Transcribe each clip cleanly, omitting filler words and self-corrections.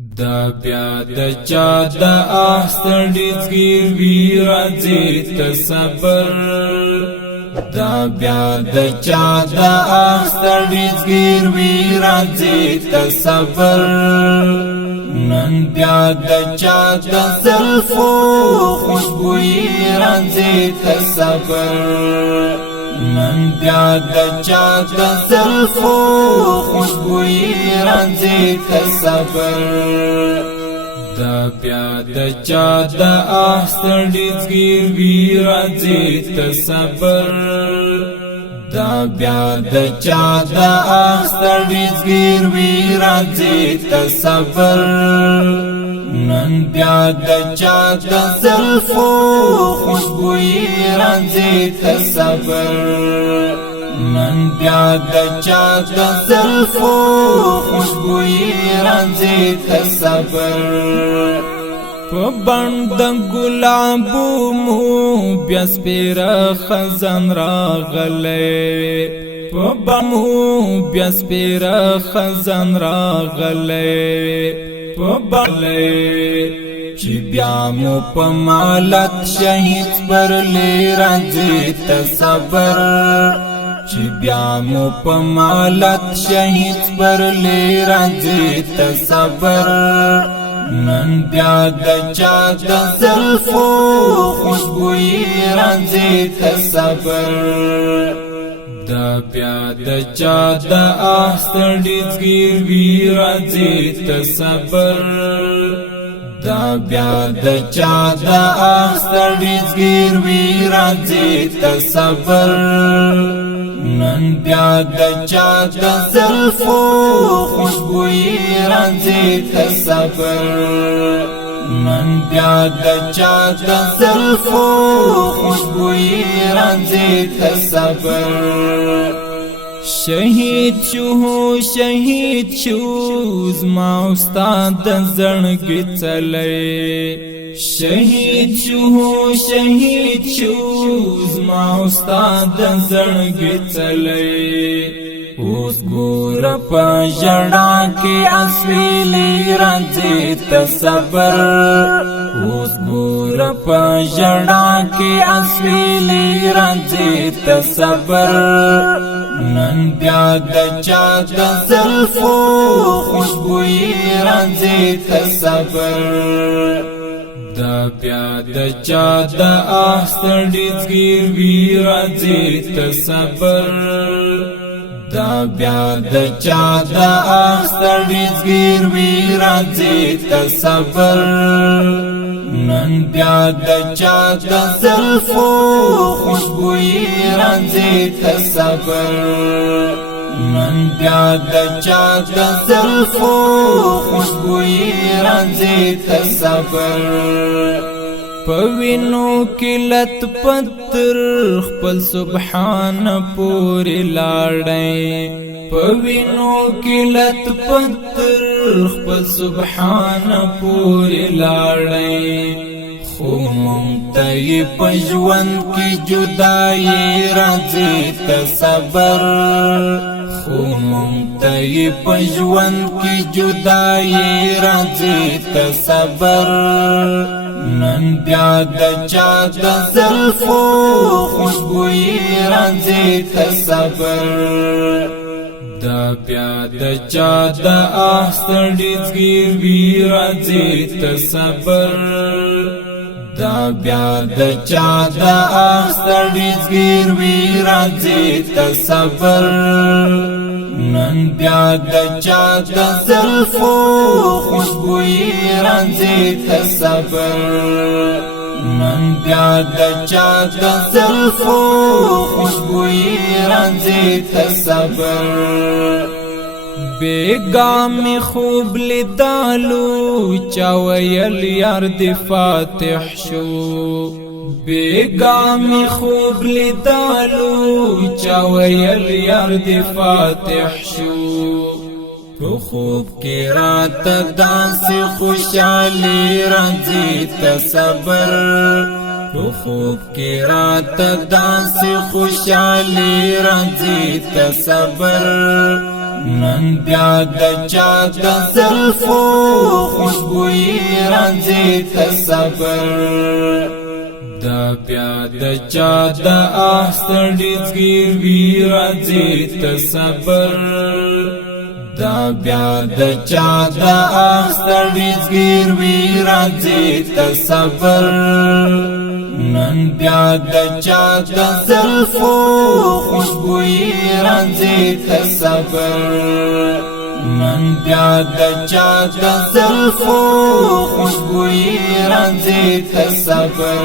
دا بیا د چا د ستړي زګیر وی راځي تصبر دا بیا د چا د ستړي زګیر وی راځي تصبر نن بیا د چا د زلفو خوشبوئی راځي تصبر نن بیا د چا د زلفو خوشبوئی راځي تصبر دا بیا د چا د ستړي زګیر وی راځي تصبر دا بیا د چا د ستړي زګیر وی راځي تصبر نن بیا د چا د زلفو خوشبوئی راځي تصبر نن بیا د چا د زلفو خوشبوئی راځي تصبر په بند ګلابو مو بیا سپیره خزان راغلی په بمو بیا سپیره خزان راغلی په بلې چې بیا مو په مالت شهید پرلې راځي تصبر چې بیا مو په مالت شهید پرلې راځي تصبر نن بیا د چا د زلفو خوشبوئی راځي تصبر دا بیا د چا د ستړي زګیر وی راځي تصبر دا بیا د چا د ستړي زګیر وی راځي تصبر نن بیا د چا د زلفو خوشبوئی راځي تصبر نن بیا د چا د زلفو خوشبوئی راځي تصبر شهید شو زما استاد د زړګي چلې شهید شو زما استاد د زړګي چلې اوس ګور په ژړا کې اسویلې راځي تصبر اوس ګور په ژړا کې اسویلې راځي تصبر نن بیا د چا د زلفو خوشبوئی راځي تصبر دا بیا د چا د ستړي زګیر وی راځي تصبر دا بیا د چا د ستړي زګیر وی راځي تصبر نن بیا د چا د زلفو خوشبوئی راځي تصبر نن بیا د چا د زلفو خوشبوئی راځي تصبر پوینو کلت پتر خپل سبحان پوری لاړی پوینو کلت پتر خپل سبحان پوری لاړی خو مونږ په ژوند کې جدایي راځي تصبر خو مونږ په ژوند کې جدایي راځي تصبر نن بیا د چا د زلفو خوشبوئی راځي تصبر دا بیا د چا د ستړي زګیر وی راځي تصبر دا بیا د چا د ستړي زګیر وی راځي تصبر نن بیا د چا د زلفو خوشبوئی راځي تصبر نن بیا د چا د زلفو خوشبوئی راځي تصبر بیگامی خوب لیدالو چا ویل یار دی فاتح شو بیگامی خوب لیدالو چا ویل یار دی فاتح شو تو خوب کی رات دانسی خوشحالی راځي تصبر تو خوب کی رات دانسی خوشحالی راځي تصبر نن بیا د چا د زلفو خوشبوئی راځي ته صبر دا بیا د چا د آستړي زګیروي راځي ته صبر دا بیا د چا د آستړي زګیروي راځي ته صبر نن بیا د چا د زلفو خوشبوئی راځي ته صبر نن بیا د چا د زلفو خوشبوئی راځي ته صبر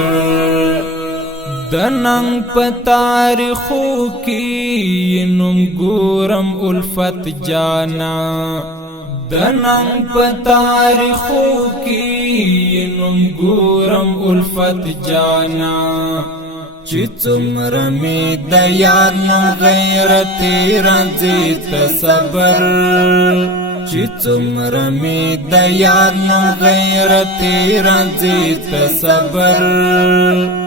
د نن په تاریخو کې نوم ګورم الفت جانا د نن په تاریخو کې نوم ګورم الفت جانا چې څومره مې د یاد نوم غیرت راځي ته صبر چې څومره مې د یاد نوم غیرت راځي ته صبر